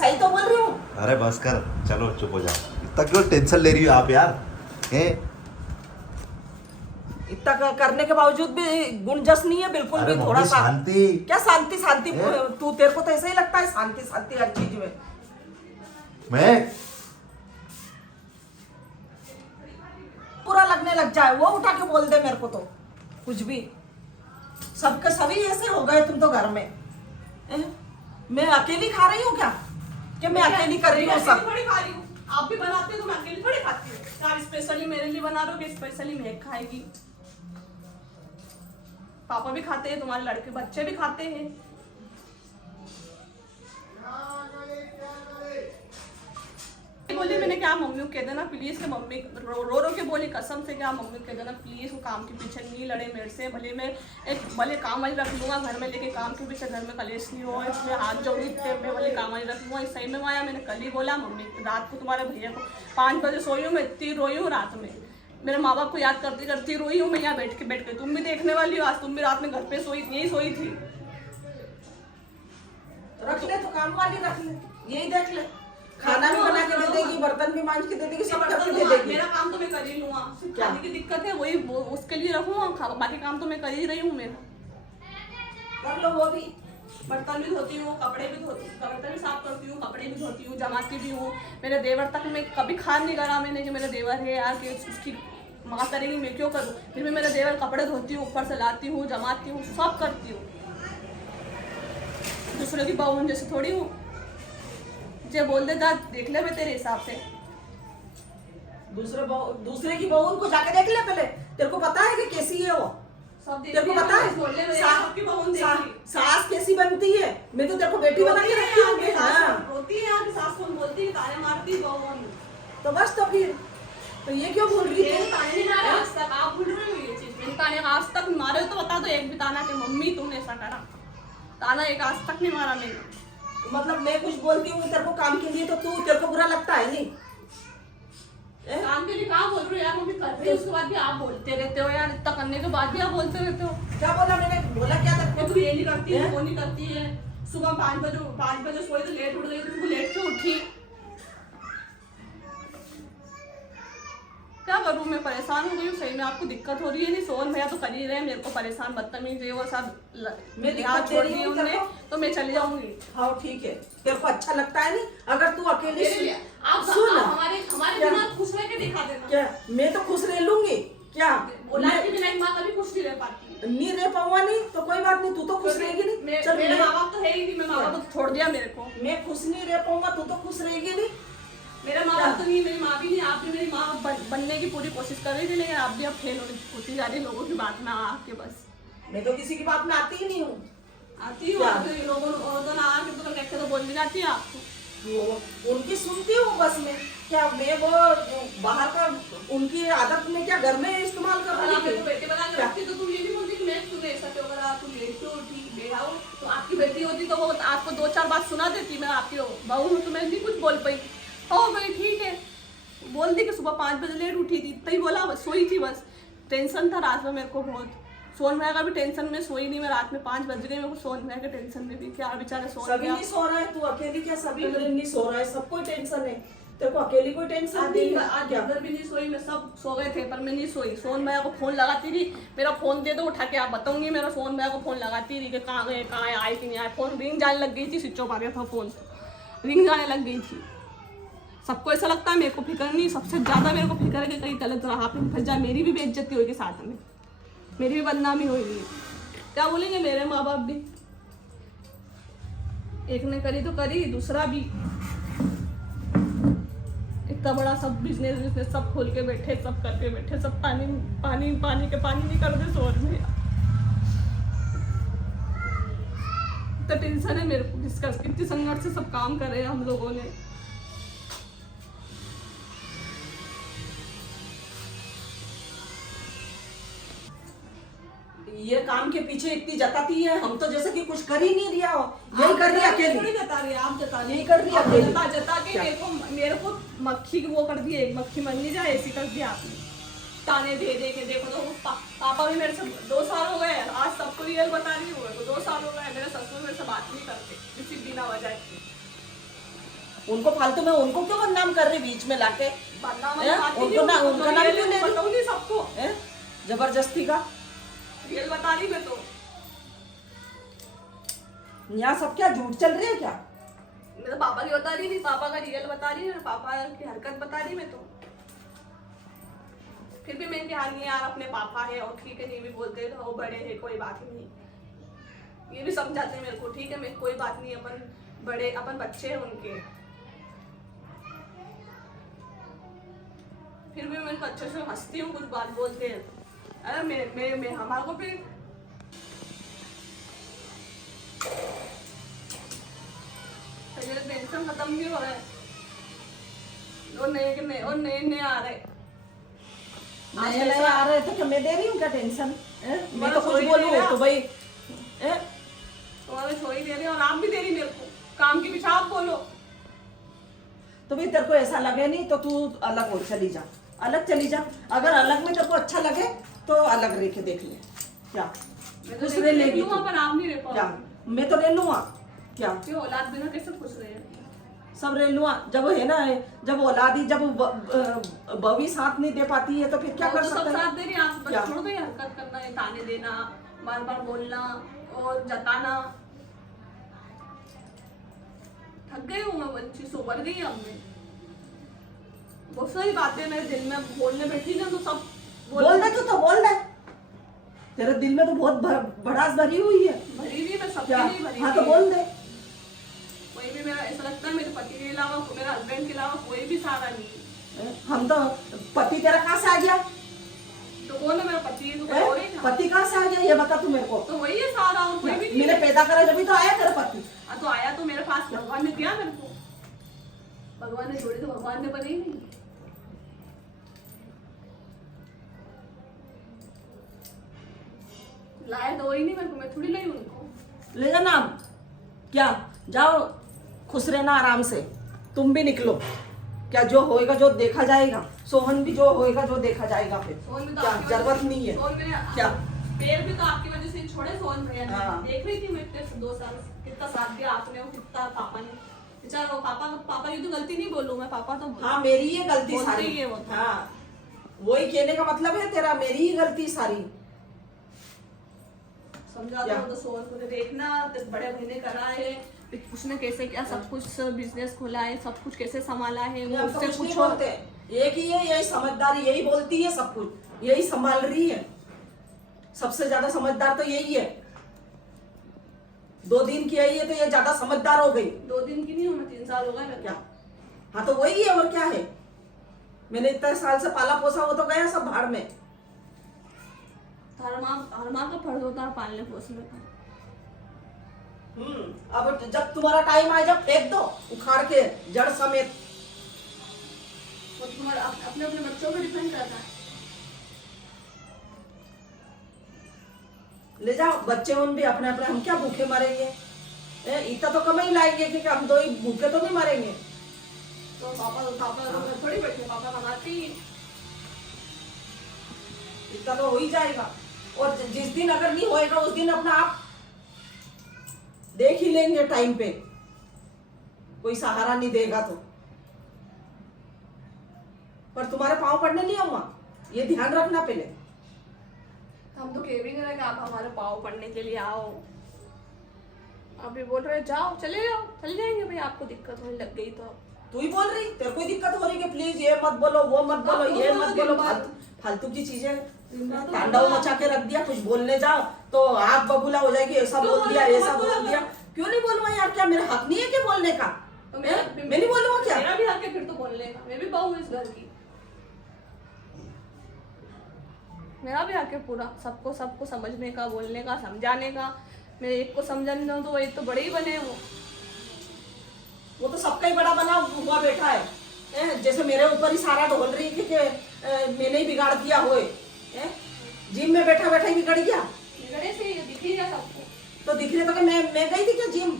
सही तो बोल रही हूँ। अरे बस कर, चलो चुप हो जाओ। इतना क्यों टेंशन ले रही हो आप यार? हैं? इतना करने के बावजूद भी गुण जस नहीं है बिल्कुल अरे भी। थोड़ा मम्मी सा शांति। क्या शांति शांति? हैं? तू तेरे को तो ऐसा ही लगता है शांति शांति हर चीज में। मैं पूरा लगने लग जाए वो उठा के बोल दे मेरे को तो कुछ भी। सबके सभी ऐसे हो गए तुम तो घर में। हैं? मैं अकेली खा रही हूँ क्या? कि मैं अकेली कर रही हूँ सब? थोड़ी खा रही हूँ, आप भी बनाते हो तो मैं अकेली थोड़ी खाती हूँ। यार स्पेशली मेरे लिए बना रहे हो कि स्पेशली मैं खाएगी? पापा भी खाते हैं, तुम्हारे लड़के बच्चे भी खाते हैं। बोली मैंने क्या मम्मी को कह देना प्लीज के मम्मी रो के बोली कसम से क्या मम्मी को कह देना प्लीज वो काम के पीछे नहीं लड़े मेरे से। भले मैं एक भले काम वाली रख लूंगा घर में, लेके काम के पीछे घर में कलेश नहीं हो, इसमें हाथ जोड़ी मैं भले काम वाली रख लूंगा। सही में आया, मैंने कल ही बोला मम्मी रात को तुम्हारे भैया को 5 बजे सोई हूँ मैं, इतनी रोई हूँ रात में। मेरे माँ बाप को याद करती करती रोई हूँ मैं यहाँ बैठ के। तुम भी देखने वाली हो, आज तुम भी रात में घर पे सोई यही सोई थी। रख ले तो काम वाली रख ले, यही देख ले। खाना भी बना के दे देगी, बर्तन भी मांज के दे देगी, सब करके दे देगी। मेरा काम तो मैं कर ही लूंगा, क्या? खाने की दिक्कत है वही उसके लिए रखूंगा, बाकी काम तो मैं कर ही रही हूँ। मेरा कर लो वो भी। बर्तन भी धोती हूँ, कपड़े भी धोती हूँ, बर्तन भी साफ करती हूँ, कपड़े भी धोती हूँ, जमाती भी हूँ। मेरे देवर तक मैं कभी खान नहीं करा मैंने कि मेरे देवर है यार कि उसकी माँ करेगी मैं क्यों करूँ। फिर भी मेरे देवर कपड़े धोती हूँ, ऊपर से लाती हूँ, जमाती हूँ, सब करती हूँ। दूसरों की बहू जैसे थोड़ी हूँ जे बोल दे जा देख ले मैं तेरे हिसाब से। दूसरे की बहू को जाके देख ले पहले। तेरे को पता है कि कैसी है वो? सब तेरे को पता है सास कैसी बनती है? मैं तो तेरे को बेटी बना के रखी हूँ। हाँ होती है यहाँ की सास कौन बोलती है, ताने मारती है बहू। तो बस तो फिर तो ये क्यों भूल रही ये थी? ताने नहीं मारे आज तक, आप भूल रहे हो ये चीज। मैंने ताने आज तक मारे हो तो बता दो एक भी ताना कि मम्मी तुमने ऐसा करा। ताना एक आज तक नहीं मारा मैंने। मतलब मैं कुछ बोलती हूँ तेरे को काम के लिए तो तेरे को बुरा लगता है नहीं? काम के लिए कहाँ बोल रहे हो यार, मम्मी कर रही है उसके बाद भी आप बोलते रहते हो यार, इतना करने के बाद भी आप बोलते रहते हो। क्या बोला मैंने? बोला क्या तेरे को? तू ये नहीं करती है, वो नहीं करती है। सुबह 5 बजे सोई तो लेट उठ गई, तो लेट क्यों उठी? क्या करूँ मैं परेशान हो गई हूँ सही में। आपको दिक्कत हो रही है नहीं? सोन भैया तो कर ही रहे हैं मेरे को परेशान, बदतमीज है वो सब। मैं यहाँ छोड़ दी उन्होंने तो मैं चली जाऊंगी। हाँ ठीक है, तेरे को अच्छा लगता है नहीं? अगर तू अकेले आप सुन हमारे बिना खुश रह के दिखा देना। क्या मैं तो खुश रह लूंगी क्या? औलाद के बिना एक माँ कभी खुश नहीं रह पाती। नहीं रह पाऊंगा नहीं तो कोई बात नहीं, तू तो खुश रहेगी नहीं। चल मेरे माँ बाप तो है ही नहीं, मेरे माँ बाप तो छोड़ दिया मेरे को। मैं खुश नहीं रह पाऊंगा, तू तो खुश रहेगी नहीं। मेरा माँ बाप तो नहीं, मेरी माँ भी नहीं, आप भी मेरी माँ बनने की पूरी कोशिश कर रही थी, लेकिन आप भी अब फेल होती जा रही लोगों की बात में आके। बस मैं तो किसी की बात में आती ही नहीं हूँ। आती हूँ लोगों तो ना आके तो कहते तो बोल भी जाती है आपको। वो उनकी सुनती हूँ बस मैं। क्या मैं वो बाहर का उनकी आदत में क्या घर में इस्तेमाल कर रही थी? बेटे बना के रखती तो तुम ये नहीं बोलती कि मैं तूने ऐसा क्यों करा, तू लेट क्यों उठी बेहाओ। तो आपकी बेटी होती तो वो आपको 2-4 बात सुना देती। मैं आपकी बहू हूँ तो मैं नहीं कुछ बोल पाई। हो गई ठीक है, बोल दी कि सुबह 5 बजे लेट उठी थी, इतना ही बोला, बस सोई थी। बस टेंशन था रात में मेरे को बहुत। सोन भैया का भी टेंशन में सोई नहीं मैं रात में 5 बज गए मेरे को सोन भैया के टेंशन में भी। क्या बेचारा सो सभी नहीं सो रहा है, तू अकेली क्या? सभी नहीं सो रहा है, सबको टेंशन है। तेरे को अकेली कोई टेंशन नहीं है? आज इधर भी नहीं सोई मैं, सब सो गए थे पर मैं नहीं सोई। सोन भैया को फोन लगाती थी, मेरा फोन दे दो उठा के, आप बताऊंगी। मेरा सोन भैया को फोन लगाती थी कि कहाँ गए, कहाँ आए कि नहीं आए। फोन रिंग जाने लग गई थी, स्विच ऑफ आ गया था फोन, रिंग जाने लग गई थी। सबको ऐसा लगता है मेरे को फिक्र नहीं, सबसे ज्यादा मेरे को फिक्र है कि कहीं गलत राह पे फंस जाए, मेरी भी बेइज्जती होगी, साथ में मेरी भी बदनामी होगी। क्या बोलेंगे मेरे माँ बाप भी? एक ने करी तो करी, दूसरा भी। इतना बड़ा सब बिजनेस सब खोल के बैठे, सब करके बैठे, सब पानी पानी पानी के पानी नहीं कर दे सोच में। इतना टेंशन है मेरे को किसका, कितनी संघर्ष से सब काम कर रहे हैं हम लोगों ने। ये काम के पीछे इतनी जताती है, हम तो जैसे कि कुछ कर ही नहीं रिया हो। यही कर रही है अकेली। थोड़ी जता रही है, आप जता रही यही कर रही है अकेली। जता के मेरे को मक्खी वो कर दी, एक मक्खी मन नहीं जाए ऐसी कर दिया आपने। ताने दे के देखो तो पापा भी मेरे से 2 साल हो गए, आज सबको रियल बता रही हूँ। 2 साल हो गए मेरे ससुर मेरे से बात नहीं करते किसी बिना वजह की। उनको फालतू में उनको क्यों बदनाम कर रही बीच में लाके? बदनाम हैं? बताती उनको ना नहीं, उनका नाम रियल क्यों ले रही? बताऊंगी सबको, हैं? जबरदस्ती का रियल बता रही मैं तो। यहाँ सब क्या झूठ चल रही है क्या? मैं तो पापा की बता रही थी, पापा का रियल बता रही है, पापा की हरकत बता रही मैं तो। फिर भी मैं क्या नहीं यार, अपने पापा है और ठीक है, ये भी बोलते हैं वो बड़े हैं, कोई बात ही नहीं, ये भी समझाते हैं मेरे को, ठीक है मैं कोई बात नहीं, अपन बड़े अपन बच्चे हैं उनके। फिर भी मैं अच्छे से हंसती हूँ, कुछ बात बोलते हैं, अरे मैं हमारे को भी टेंशन खत्म नहीं हो रहा है, और नए आ रहे, नए आ रहे तो क्या मैं दे रही हूँ क्या टेंशन? मैं तो कुछ छोड़ ही बोलूँ दे रहा। तो भाई तुम्हारे छोड़ ही दे रहे और आप भी दे रही मेरे को, काम के पीछे आप बोलो। तो भाई तेरे को ऐसा लगे नहीं तो तू अलग हो, चली जा, अलग चली जा। अगर अलग में तेरे को अच्छा लगे तो अलग रह के देख ले, क्या मैं तो खुश रह लेगी लूंगा, तू? पर आप नहीं रह क्या पाओगे। मैं तो रह लूंगा क्या? क्यों औलाद बिना कैसे खुश रहे? सब रह लूंगा जब है ना, जब औलादी जब बवी साथ नहीं दे पाती है तो फिर क्या वो कर तो सब सकते साथ हैं? दे रही, आप बस क्या? छोड़ दो ये हरकत करना, ये ताने देना, बार बार बोलना और जताना। थक गई हूँ मैं, बच्ची सोबर गई अब मैं। बहुत सारी बातें मेरे दिल में बोलने बैठी ना तो सब बोल दे तो बोल दे, तेरे दिल में तो बहुत भड़ास भरी हुई है। भरी हुई, मैं सबके क्या? लिए भरी हाँ तो हुई। बोल दे। कोई भी मेरा ऐसा लगता है मेरे पति के अलावा, मेरे हस्बैंड के अलावा कोई भी सहारा नहीं है। हम तो पति तेरा कहाँ से आ गया? तो कौन है मेरा पति? तो कोई और ही था। पति कहाँ से आ गया ये बता तू मेरे को। तो वही है सहारा, और कोई भी नहीं मैंने है। पैदा करा जब तो आया तेरा पति। तो आया तो मेरे पास भगवान ने दिया मेरे को, भगवान ने जोड़ी तो भगवान ने बनाई नहीं। लाया तो वही नहीं मेरे को, मैं थोड़ी लाई उनको। ले जा नाम, क्या जाओ खुश रहना आराम से, तुम भी निकलो। क्या जो होएगा जो देखा जाएगा, सोहन भी जो होएगा जो देखा जाएगा फिर। सोहन भी तो क्या आपकी जरूरत वजह से- नहीं है सोहन मैंने क्या? पैर भी तो आपकी वजह से छोड़े सोहन भैया ने। हाँ। देख रही थी मैं इतने 2 साल से, कितना साथ दिया आपने और कितना पापा ने। बेचारा वो पापा की तो गलती नहीं बोलूं मैं, पापा तो हाँ मेरी ये गलती बोलते सारी ही है वो तो। हाँ वही कहने का मतलब है तेरा, मेरी ही गलती सारी। समझा क्या? दो तो सोहन को देखना, तो बड़े भाई ने करा है, उसने कैसे क्या सब कुछ बिजनेस खोला है, सब कुछ कैसे संभाला है, वो हम तो उससे कुछ नहीं पूछो। बोलते, एक ही है यही समझदारी, यही बोलती है सब कुछ, यही संभाल रही है। सबसे ज्यादा समझदार तो यही है। 2 दिन की आई है तो ये ज्यादा समझदार हो गई। 2 दिन की नहीं हूँ मैं, 3 साल हो गए मेरे क्या? को। हाँ तो वही है, और क्या है? मैंने इतने साल से पाला पोसा, वो तो गया सब भाड़ में। हर माँ का फर्ज होता है पालने पोसने का। अब जब तुम्हारा टाइम आए जब फेंक दो उखाड़ के जड़ समेत। वो तुम्हारा अपने अपने बच्चों पे डिपेंड करता है। ले जाओ बच्चे उन भी अपने अपने, हम क्या भूखे मरेंगे? इतना तो कम ही लाएंगे कि हम 2 ही भूखे तो नहीं मरेंगे। तो पापा तो घर थोड़ी बैठे, पापा कमाते ही। इतना तो हो ही जाएगा, और जिस दिन अगर नहीं होएगा उस दिन अपना आप देख ही लेंगे टाइम पे, कोई सहारा नहीं देगा तो। पर तुम्हारे पांव पड़ने नहीं आऊंगा, ये ध्यान रखना पहले। हम तो कह भी नहीं रहे कि आप हमारे पाँव पड़ने के लिए आओ। आप भी बोल रहे जाओ, चले जाओ, चल जाएंगे भाई, आपको दिक्कत होने लग गई तो। तू ही बोल रही, तेरे कोई दिक्कत हो रही है? प्लीज ये मत बोलो, वो मत बोलो, हाँ, ये बोलो, मत दिन बोलो, भर। फालतू की चीजें दिन भर तांडव मचा के रख दिया। कुछ बोलने जाओ तो आप बबूला हो जाएगी, ऐसा क्यों बोल दिया, बोलो, ऐसा मत बोल बोलो। दिया। क्यों नहीं बोलूंगा यार? क्या मेरा हक नहीं है क्या बोलने का? तो मैं नहीं बोलूंगा क्या? मेरा भी हक है फिर तो बोलने का, मैं भी बहू हूँ इस घर की, मेरा भी हक है पूरा, सबको समझने का, बोलने का, समझाने का। मैं एक को समझाने जाऊँ तो वो एक तो बड़े ही बने वो तो सबका ही बड़ा बना हुआ बैठा है। जैसे मेरे ऊपर ही सारा ढोल रही है कि मैंने ही बिगाड़ दिया होए। जिम में बैठा बैठा ही बिगड़ गया बिगड़े से ये दिख ही गया सबको। तो दिख रही तो कि मैं गई थी क्या जिम?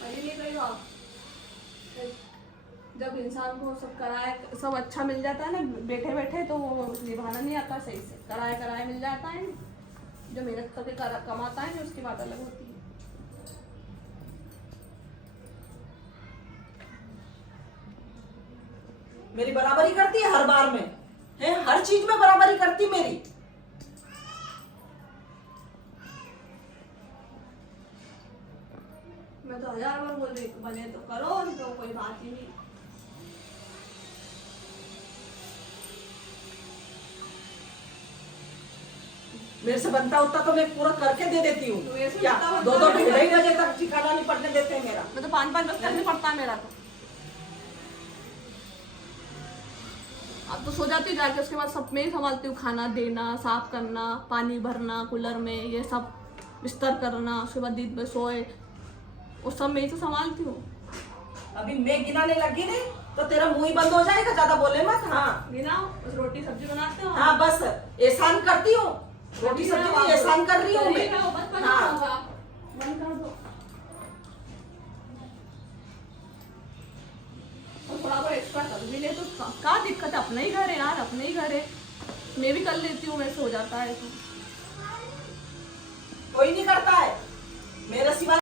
वही नहीं गई आप। जब इंसान को सब कराए, सब अच्छा मिल जाता है ना बैठे बैठे, तो वो निभाना नहीं आता सही से। कराए मिल जाता है ना, जो मेहनत करके कमाता है ना, उसकी बात अलग होती है। मेरी बराबरी करती है हर बार में, है हर चीज में बराबरी करती मेरी। मैं तो 1000 बार बोल रही हूँ, बने तो करो, नहीं तो कोई बात ही नहीं। मेरे से बनता उतना तो मैं पूरा करके दे देती हूँ। तो ऐसे क्या बनता 2-2 बनता ढाई बजे तक ठिकाना नहीं पड़ने देते हैं मेरा। मैं तो 5-5 बजे तक नहीं पड़ता है मेरा तो। अब तो सो जाती हूँ जाके, उसके बाद सब मैं ही संभालती हूँ, खाना देना, साफ करना, पानी भरना कूलर में, ये सब बिस्तर करना, उसके बाद दिन में सोए, वो सब मैं ही तो संभालती हूँ। अभी मैं गिनाने लगी नहीं तो तेरा मुंह ही बंद हो जाएगा, ज्यादा बोले मत। हाँ गिनाओ, बस रोटी सब्जी बनाते हो। हाँ बस एहसान करती हूँ, रोटी सब्जी नहीं एहसान कर रही हूँ मैं। हाँ बंद कर दो। और थोड़ा बहुत एक्स्ट्रा कर भी ले तो क्या दिक्कत है, अपना ही घर है यार, अपने ही घर है, मैं भी कर लेती हूँ, वैसे हो जाता है तो।